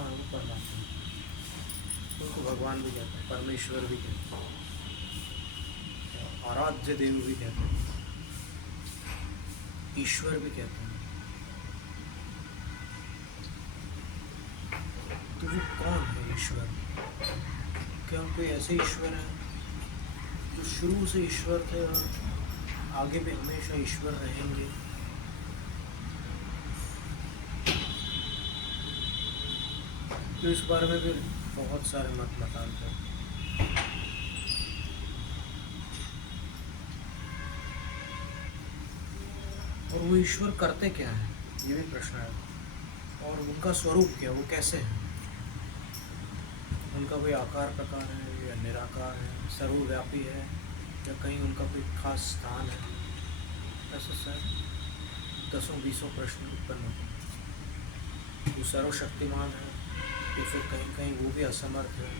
परमात्मा है वो परमात्मा, उनको भगवान भी कहते हैं, परमेश्वर भी कहते हैं, आराध्य देव भी कहते हैं, ईश्वर भी कहते हैं। तो वो कौन है ईश्वर? क्या कोई ऐसे ईश्वर है जो शुरू से ईश्वर थे और आगे भी हमेशा ईश्वर रहेंगे? तो इस बारे में भी बहुत सारे मत मतांतर हैं। और वो ईश्वर करते क्या है, ये भी प्रश्न है। और उनका स्वरूप क्या, वो कैसे है? उनका कोई आकार प्रकार है या निराकार है, सर्वव्यापी है, या कहीं उनका कोई खास स्थान है? ऐसे शायद 10-20 प्रश्न उत्पन्न होते हैं। वो सर्वशक्तिमान है या फिर कहीं कहीं वो भी असमर्थ है?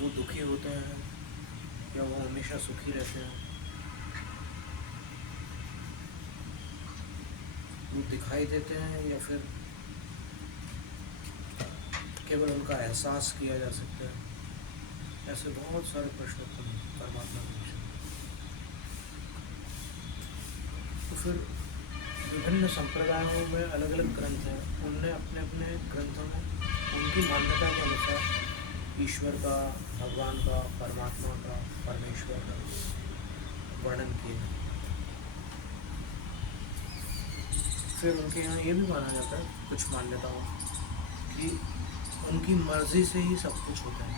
वो दुखी होते हैं या वो हमेशा सुखी रहते हैं? वो दिखाई देते हैं या फिर केवल उनका एहसास किया जा सकता है? ऐसे बहुत सारे प्रश्न उत्पन्न परमात्मा के विषय में। तो फिर विभिन्न संप्रदायों में अलग अलग ग्रंथ हैं, उनने अपने अपने ग्रंथों में उनकी मान्यता के अनुसार ईश्वर का, भगवान का, परमात्मा का, परमेश्वर का वर्णन किए। फिर उनके यहाँ ये भी माना जाता है कुछ मान्यताओं कि उनकी मर्जी से ही सब कुछ होता है।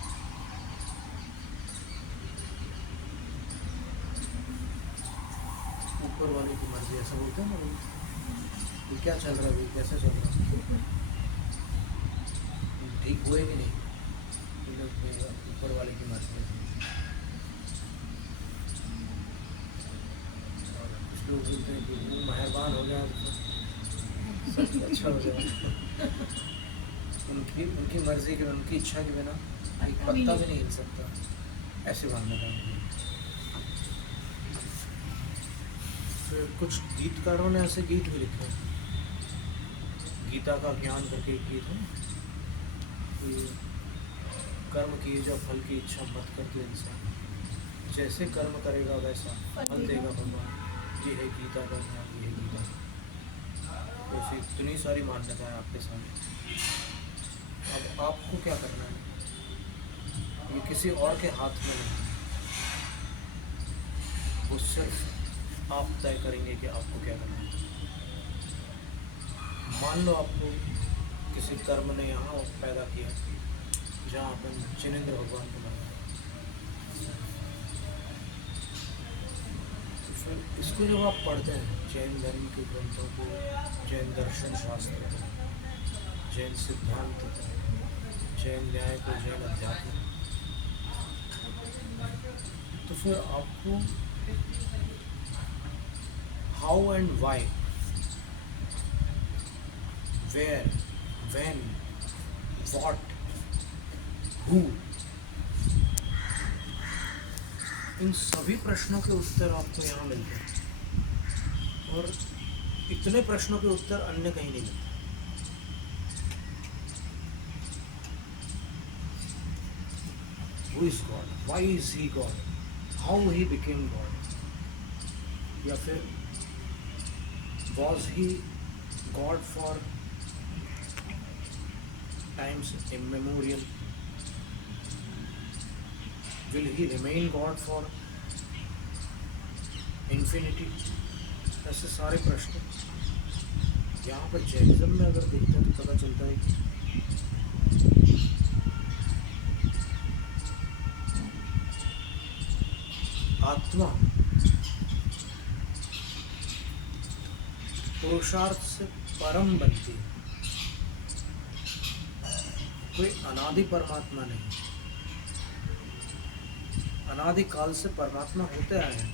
ऊपर वाले की मर्जी, ऐसा बोलते हैं ना, ये क्या चल रहा है, ये कैसे चल रहा है, ठीक हुए कि नहीं, ऊपर वाले की मर्जी है। और कुछ लोग बोलते हैं कि वो मेहरबान हो जाए तो सब अच्छा हो जाए। उनकी मर्जी के, उनकी इच्छा के बिना एक पत्ता भी नहीं हिल सकता, ऐसी मान्यता है। फिर कुछ गीतकारों ने ऐसे गीत भी लिखे हैं। गीता का ज्ञान करके एक गीत है कि कर्म किए जो फल की इच्छा मत करके इंसान, जैसे कर्म करेगा वैसा फल देगा भगवान। ये है गीता का ज्ञान, ये है गीता। तो ऐसी इतनी सारी मान्यता है आपके सामने। अब आपको क्या करना है, ये किसी और के हाथ में नहीं, वो सिर्फ आप तय करेंगे कि आपको क्या करना है। मान लो आपको किसी कर्म ने यहाँ पैदा किया जहाँ अपन जिनेंद्र भगवान को माना, फिर इसको जब आप पढ़ते हैं, जैन धर्म के ग्रंथों को, जैन दर्शन शास्त्र को, जैन सिद्धांत को, जैन न्याय को, जैन अध्यात्म, तो फिर आपको how and why, where, when, what, who, इन सभी प्रश्नों के उत्तर आपको यहाँ मिलते हैं। और इतने प्रश्नों के उत्तर अन्य कहीं नहीं मिलते। Who is God? Why is he God? How he became God? या फिर was he God for times immemorial? Will he remain God for infinity? ऐसे सारे प्रश्न यहाँ पर जैनिज्म में अगर देखते हैं तो पता चलता है कि आत्मा पुरुषार्थ से परम बनती है। कोई अनादि परमात्मा नहीं, अनादि काल से परमात्मा होते आए हैं,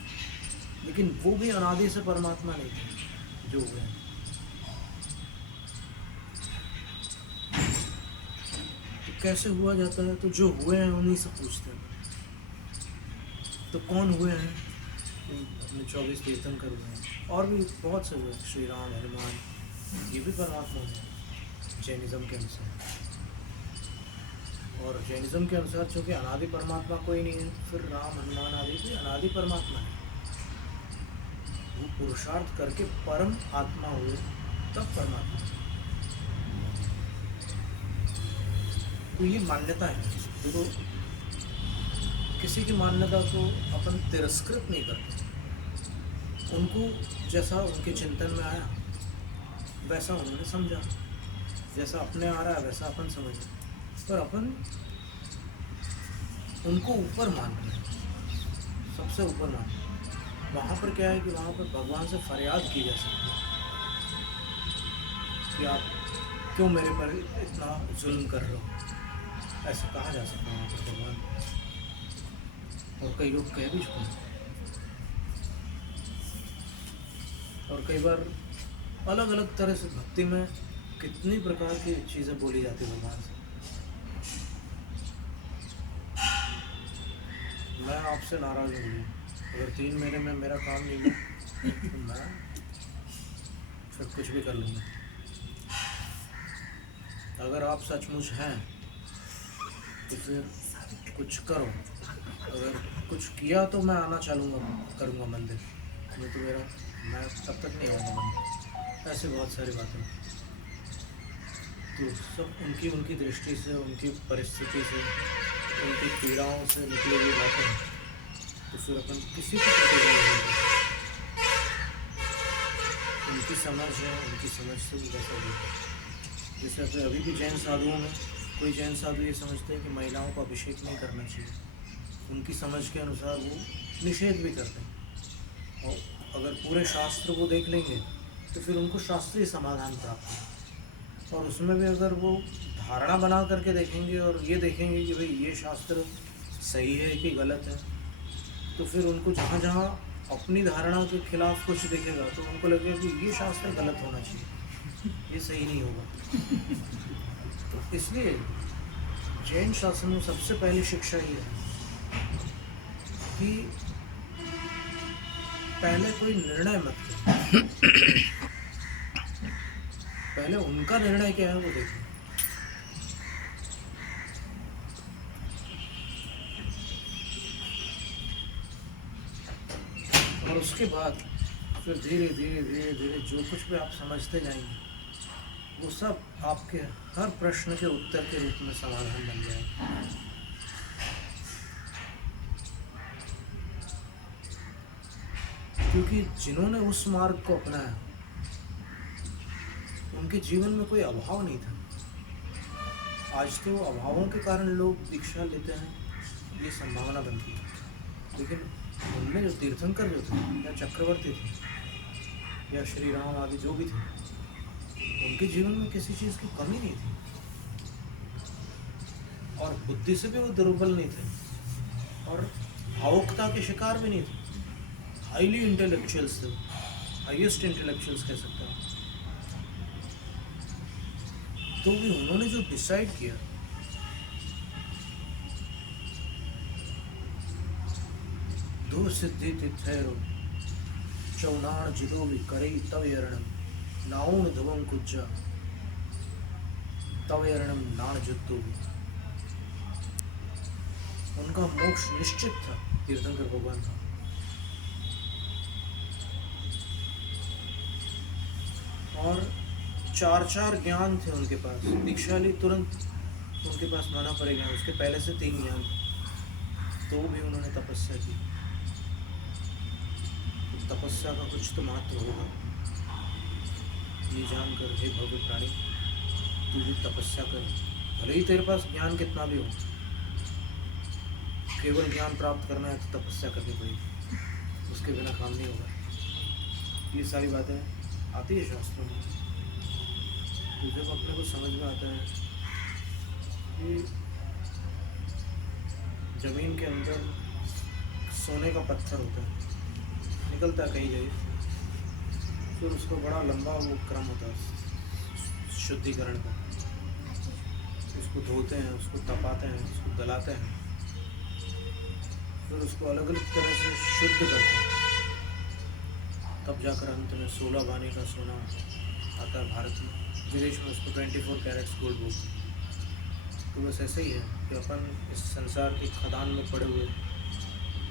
लेकिन वो भी अनादि से परमात्मा नहीं थे जो हुए हैं। तो कैसे हुआ जाता है? तो जो हुए हैं उन्हीं से पूछते हैं। तो कौन हुए हैं? अपने 24 तीर्थंकर हुए हैं, और भी बहुत से हुए, श्री राम, हनुमान, ये भी परमात्मा हैं जैनिज़्म के अनुसार। और जैनिज़्म के अनुसार चूँकि अनादि परमात्मा कोई नहीं है, फिर राम, हनुमान आदि भी अनादि परमात्मा है। वो पुरुषार्थ करके परम आत्मा हुए, तब परमात्मा है। तो ये मान्यता है। देखो, किसी की मान्यता को अपन तिरस्कृत नहीं करते। उनको जैसा उनके चिंतन में आया वैसा उन्होंने समझा, जैसा अपने आ रहा है वैसा अपन समझे, पर अपन उनको ऊपर मान रहे हैं, सबसे ऊपर मान रहे हैं। वहाँ पर क्या है कि वहाँ पर भगवान से फरियाद की जा सकती है कि आप क्यों मेरे पर इतना जुल्म कर रहे हो, ऐसा कहा जा सकता है वहाँ पर भगवान। और कई लोग कह भी चुके हैं, और कई बार अलग अलग तरह से भक्ति में कितनी प्रकार की चीज़ें बोली जाती है भगवान से। मैं आपसे नाराज़ हूँ, अगर 3 महीने में मेरा काम नहीं हुआ तो मैं फिर कुछ भी कर लूँगा। अगर आप सचमुच हैं तो फिर कुछ करो, अगर कुछ किया तो मैं आना करूँगा मंदिर, नहीं तो मैं तब तक नहीं आऊँगा मंदिर। ऐसे बहुत सारी बातें। तो सब उनकी दृष्टि से, उनकी परिस्थिति से, उनकी पीड़ाओं से निकली हुई बातें हैं। तो फिर अपन किसी को प्रतिक्रिया नहीं देते। उनकी समझ है, उनकी समझ से भी वैसा होता है। जैसे अभी भी जैन साधुओं में कोई जैन साधु ये समझते हैं कि महिलाओं को अभिषेक नहीं करना चाहिए। उनकी समझ के अनुसार वो निषेध भी करते हैं, और अगर पूरे शास्त्र वो देख लेंगे तो फिर उनको शास्त्रीय समाधान प्राप्त है। और उसमें भी अगर वो धारणा बना करके देखेंगे और ये देखेंगे कि भाई ये शास्त्र सही है कि गलत है, तो फिर उनको जहाँ जहाँ अपनी धारणा के खिलाफ कुछ दिखेगा तो उनको लगेगा कि ये शास्त्र गलत होना चाहिए, ये सही नहीं होगा। तो इसलिए जैन शास्त्र में सबसे पहली शिक्षा ये है कि पहले कोई निर्णय मत करो, पहले उनका निर्णय क्या है वो देखो। और उसके बाद फिर धीरे धीरे धीरे धीरे जो कुछ भी आप समझते जाएंगे वो सब आपके हर प्रश्न के उत्तर के रूप में समाधान बन जाएगा। क्योंकि जिन्होंने उस मार्ग को अपनाया उनके जीवन में कोई अभाव नहीं था। आज तो अभावों के कारण लोग दीक्षा लेते हैं, ये संभावना बनती है, लेकिन उनमें जो तीर्थंकर जो थे या चक्रवर्ती थे या श्री राम आदि जो भी थे, उनके जीवन में किसी चीज़ की कमी नहीं थी, और बुद्धि से भी वो दुर्बल नहीं थे, और भावुकता के शिकार भी नहीं थे। हाईली इंटेलेक्चुअल्स थे, हाईएस्ट इंटेलेक्चुअल्स कह सकते हैं। तो भी उन्होंने जो डिसाइड किया, दो सिद्धि तिथैरो चौनाण जिदो भी करई तव यरणम नाउन धवम कुज्जा तव यरणम नाण जुत्तो भी। उनका मोक्ष निश्चित था तीर्थंकर भगवान का। और 4 ज्ञान थे उनके पास। दीक्षा ली तुरंत उनके पास माना पड़ेगा, उसके पहले से 3 ज्ञान थे, तो भी उन्होंने तपस्या की। तो तपस्या का कुछ तो महत्व होगा, ये जानकर हे भव्य प्राणी तू भी तपस्या कर। भले ही तेरे पास ज्ञान कितना भी हो, केवल ज्ञान प्राप्त करना है तो तपस्या करनी पड़ेगी, उसके बिना काम नहीं होगा। ये सारी बातें आती है शास्त्रों में। तो जब अपने को समझ में आता है कि जमीन के अंदर सोने का पत्थर होता है, निकलता है कहीं जगह, फिर उसको बड़ा लंबा वो क्रम होता है शुद्धिकरण का। उसको धोते हैं, उसको तपाते हैं, उसको गलाते हैं, फिर उसको अलग अलग तरह से शुद्ध करते हैं। तब जाकर अंत में 16 बानी का सोना आता है भारत में, विदेश में उसको 24 कैरेट्स गोल्ड बोलते हैं। तो बस ऐसे ही है कि अपन इस संसार के खदान में पड़े हुए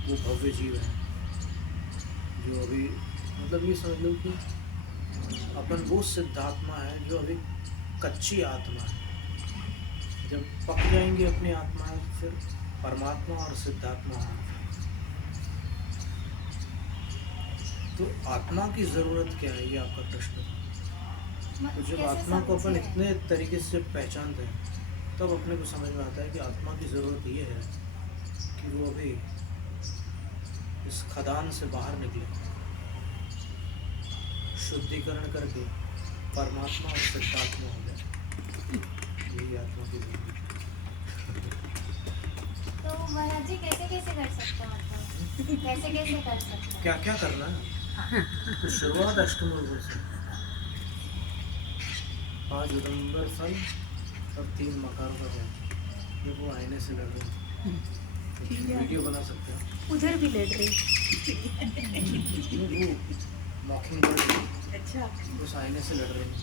वो भव्य जीव हैं जो अभी मतलब ये समझ लो कि अपन वो सिद्धात्मा है जो अभी कच्ची आत्मा है। जब पक जाएंगे अपनी आत्माएं फिर परमात्मा और सिद्धात्मा होंगे। तो आत्मा की ज़रूरत क्या है, ये आपका प्रश्न था। तो जब आत्मा को अपन इतने तरीके से पहचानते हैं तब अपने को समझ में आता है कि आत्मा की ज़रूरत ये है कि वो अभी इस खदान से बाहर निकले, शुद्धिकरण करके परमात्मा और सिद्धात्मा हो जाए। यही आत्मा की ज़रूरत है। तो महाराज जी कैसे कैसे कर सकते हैं, मतलब कैसे कैसे कर सकते हैं? क्या क्या करना है तो शुरुआत अष्टमूल से, 5 उदंबर फल और 3 मकारों का है। जब वो आईने से लड़ रहे हैं तो वीडियो बना सकते हैं। उधर भी लड़ रही। वो मॉकिंग बर्ड अच्छा उस आईने से लड़ रहे हैं।